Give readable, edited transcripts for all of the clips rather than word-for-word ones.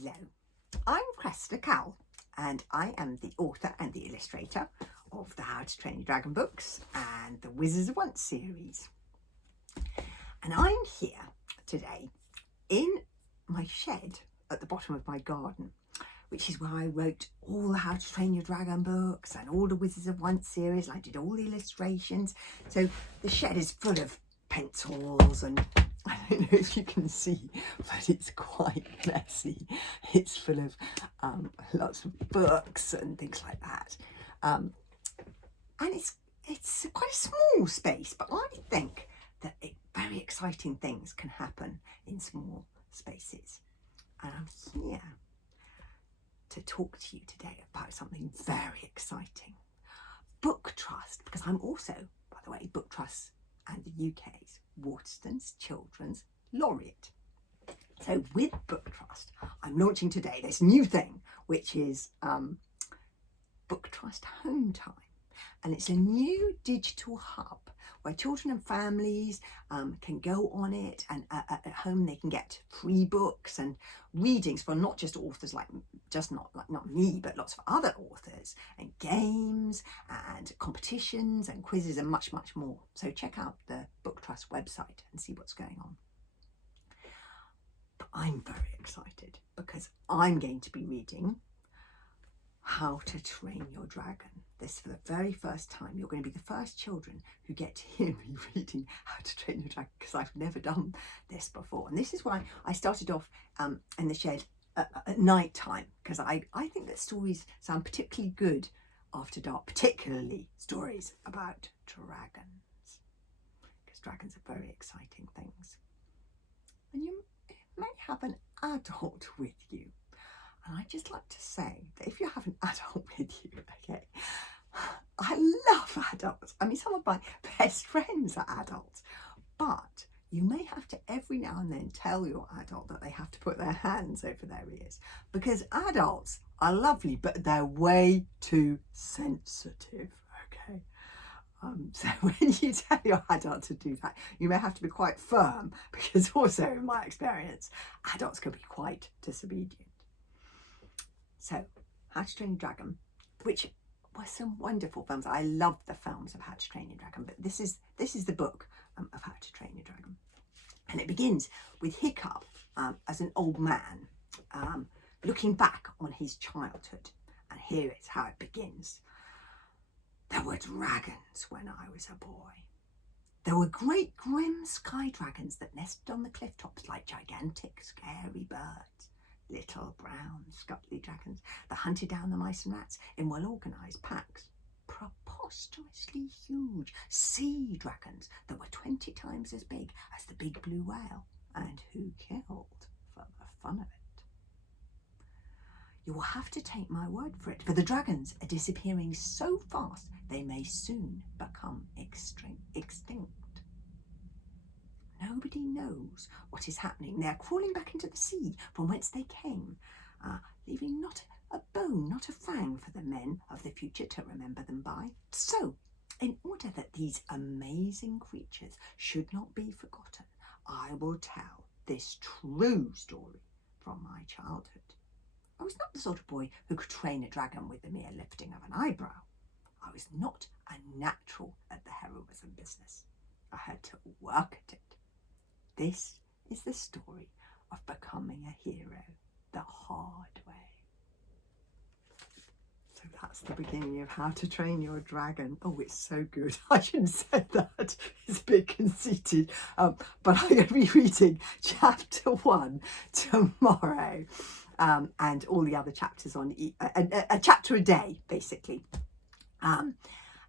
Hello, I'm Cressida Cowell and I am the author and the illustrator of the How to Train Your Dragon books and the Wizards of Once series. And I'm here today in my shed at the bottom of my garden, which is where I wrote all the How to Train Your Dragon books and all the Wizards of Once series. I did all the illustrations. So the shed is full of pencils and I don't know if you can see, but it's quite messy. It's full of lots of books and things like that. And it's quite a small space, but I think that very exciting things can happen in small spaces. And I'm here to talk to you today about something very exciting. Book Trust, because I'm also, by the way, Book Trust and the UK's Waterstones Children's Laureate. So with Book Trust, I'm launching today this new thing, which is Book Trust Home Time. And it's a new digital hub where children and families can go on it, and at home they can get free books and readings from not just authors not me, but lots of other authors, and games and competitions and quizzes and much, much more. So check out the Book Trust website and see what's going on. But I'm very excited because I'm going to be reading How to Train Your Dragon. This for the very first time. You're going to be the first children who get to hear me reading How to Train Your Dragon, because I've never done this before. And this is why I started off in the shed at night time, because I think that stories sound particularly good after dark, particularly stories about dragons, because dragons are very exciting things. And you may have an adult with you. And I'd just like to say that if you have an adult with you, okay, I love adults. I mean, some of my best friends are adults, but you may have to every now and then tell your adult that they have to put their hands over their ears, because adults are lovely, but they're way too sensitive, okay? So when you tell your adult to do that, you may have to be quite firm, because also in my experience, adults can be quite disobedient. So, How to Train Your Dragon, which were some wonderful films. I love the films of How to Train Your Dragon, but this is the book of How to Train Your Dragon. And it begins with Hiccup as an old man looking back on his childhood. And here is how it begins. There were dragons when I was a boy. There were great grim sky dragons that nested on the cliff tops like gigantic scary birds. Little brown scuttly dragons that hunted down the mice and rats in well-organised packs. Preposterously huge sea dragons that were 20 times as big as the big blue whale, and who killed for the fun of it. You will have to take my word for it, for the dragons are disappearing so fast they may soon become extinct. Nobody knows what is happening. They are crawling back into the sea from whence they came, leaving not a bone, not a fang for the men of the future to remember them by. So, in order that these amazing creatures should not be forgotten, I will tell this true story from my childhood. I was not the sort of boy who could train a dragon with the mere lifting of an eyebrow. I was not a natural at the heroism business. I had to work at it. This is the story of becoming a hero the hard way. So that's the beginning of How to Train Your Dragon. Oh, it's so good. I shouldn't have said that. It's a bit conceited. But I'm going to be reading chapter 1 tomorrow. And all the other chapters on a chapter a day, basically.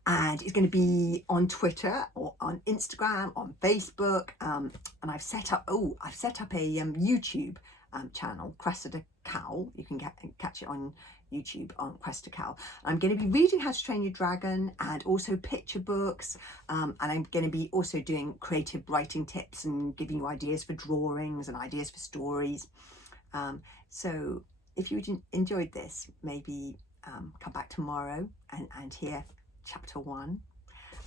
And it's going to be on Twitter or on Instagram, on Facebook, and I've set up a YouTube channel, Cressida Cowell. You can catch it on YouTube on Cressida Cowell. I'm going to be reading How to Train Your Dragon and also picture books, and I'm going to be also doing creative writing tips and giving you ideas for drawings and ideas for stories. So if you enjoyed this, maybe come back tomorrow and hear chapter 1,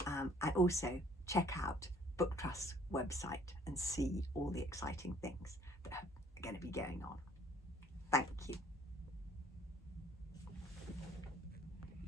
and also check out Book Trust's website and see all the exciting things that are going to be going on. Thank you.